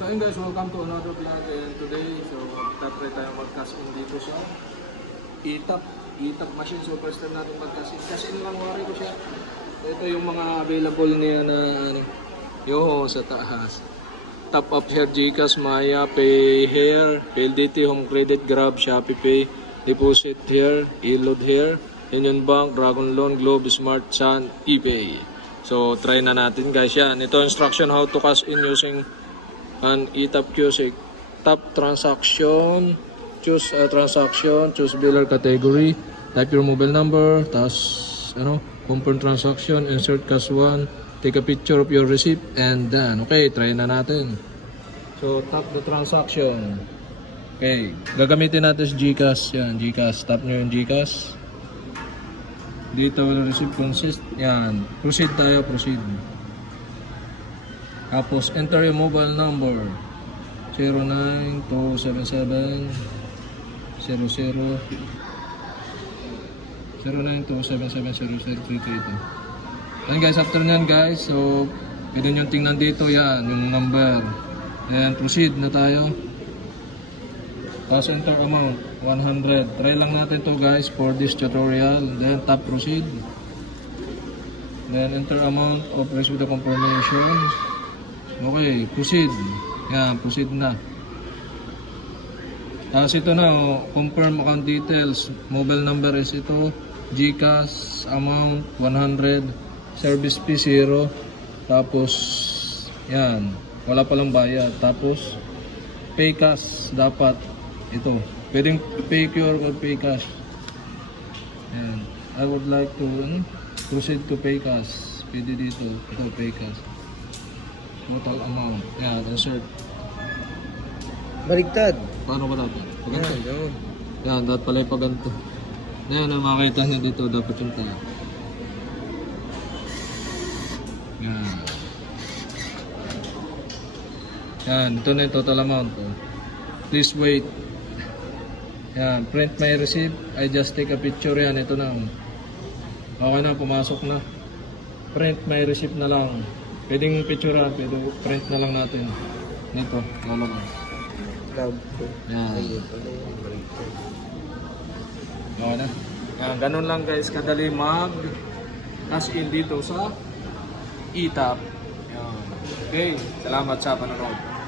So ayun guys, welcome to another vlog and today, so tatry tayo mag-cash in dito sa ETAP, ETAP machine. So first time natin mag-cash in. Cash in lang wari ko siya. Ito yung mga available niya na ano, yung sa taas. Top up here, Gcash, Maya, Pay here, PLDT, Home Credit, Grab, Shopee Pay, Deposit here, Ilod here, Union Bank, Dragon Loan, Globe, Smart, Sun, ePay. So try na natin guys yan. Ito instruction how to cash in using an eTap QSIC. Tap transaction, choose a transaction, choose biller category, type your mobile number, tapos ano, confirm transaction, insert cash 1, take a picture of your receipt, and done. Okay, try na natin. So, tap the transaction. Okay, gagamitin natin si GCash. Yan, GCash. Tap nyo yung GCash. Dito, receipt consist. Yan, proceed tayo, proceed. Tapos, enter your mobile number. 09277 00 092770032. Yan guys, after nyan guys, so pwede nyo tingnan dito yan, yung number. Then proceed na tayo. Tapos enter amount, 100. Try lang natin to guys for this tutorial. Then tap proceed. Then enter amount of receive the confirmation. Okay, proceed. Yan, proceed na. Tapos ito na, oh, confirm account details. Mobile number is ito. GCash amount 100. Service fee 0. Tapos, yan. Wala palang bayad. Tapos, pay cash dapat ito. Pwedeng pay QR or pay cash. Yan. I would like to ano, proceed to pay cash. Pwede dito. Ito, pay cash. Total amount. Yan, insert. Baligtad. Paano ba dapat? Paganto. Yan, yun. Yan, dapat pala yung paganto. Yan, ang makita niyo dito, dapat yung tayo. Yan. Yan, ito na yung total amount. Oh. Please wait. Yan, print my receipt. I just take a picture yan. Ito na. oh. Okay na, pumasok na. Print my receipt na lang. Pwedeng picture ah, pwede print na lang natin. Ito, lalabas. Cloud. Yan. Oo na. Yan, ganun lang guys, kadali mag cash in dito sa ETAP. Yan. Okay, salamat sa panonood.